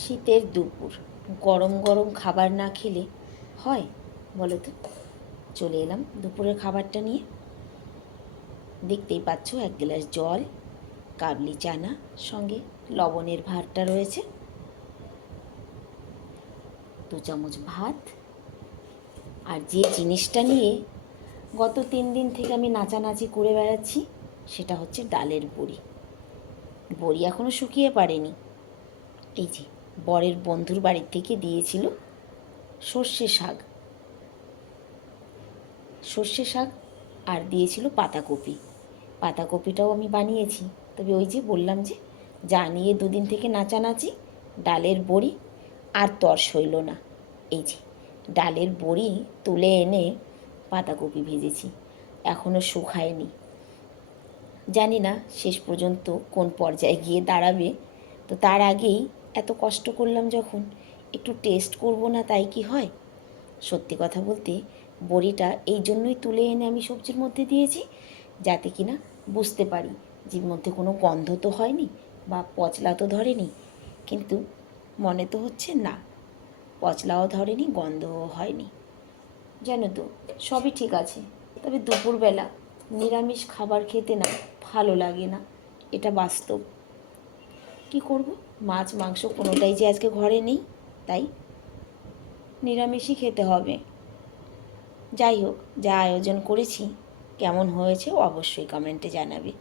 শীতের দুপুর, গরম গরম খাবার না খেলে হয় বলো তো? চলে এলাম দুপুরের খাবারটা নিয়ে। দেখতেই পাচ্ছ, এক গ্লাস জল, কাবলি চানা, সঙ্গে লবণের ভাতটা রয়েছে, 2 চামচ ভাত। আর যে জিনিসটা নিয়ে গত 3 দিন থেকে আমি নাচানাচি করে বেড়াচ্ছি, সেটা হচ্ছে ডালের বড়ি। বড়ি এখনও শুকিয়ে পারেনি। এই যে বরের বন্ধুর বাড়ির থেকে দিয়েছিল সর্ষে শাক, আর দিয়েছিল পাতাকপি। পাতাকপিটাও আমি বানিয়েছি। তবে ওই যে বললাম যে যা নিয়ে 2 দিন থেকে নাচানাচি, ডালের বড়ি, আর তর সইল না। এই যে ডালের বড়ি তুলে এনে পাতাকপি ভেজেছি, এখনও শুকায়নি। জানি না শেষ পর্যন্ত কোন পর্যায়ে গিয়ে দাঁড়াবে। তো তার আগেই এত কষ্ট করলাম যখন, একটু টেস্ট করব না, তাই কি হয়? সত্যি কথা বলতে, বড়িটা এই জন্যই তুলে এনে আমি সবজির মধ্যে দিয়েছি, যাতে কিনা বুঝতে পারি যে মধ্যে কোনো গন্ধ তো হয়নি বা পচলা তো ধরেনি। কিন্তু মনে তো হচ্ছে না, পচলাও ধরেনি, গন্ধও হয়নি। জানো তো, সবই ঠিক আছে, তবে দুপুরবেলা নিরামিষ খাবার খেতে না ভালো লাগে না, এটা বাস্তব। কি করব, মাছ মাংস কোনোটাই যে আজকে ঘরে নেই, তাই নিরামিষই খেতে হবে। যাই হোক, যা আয়োজন করেছি কেমন হয়েছে অবশ্যই কমেন্টে জানাবে।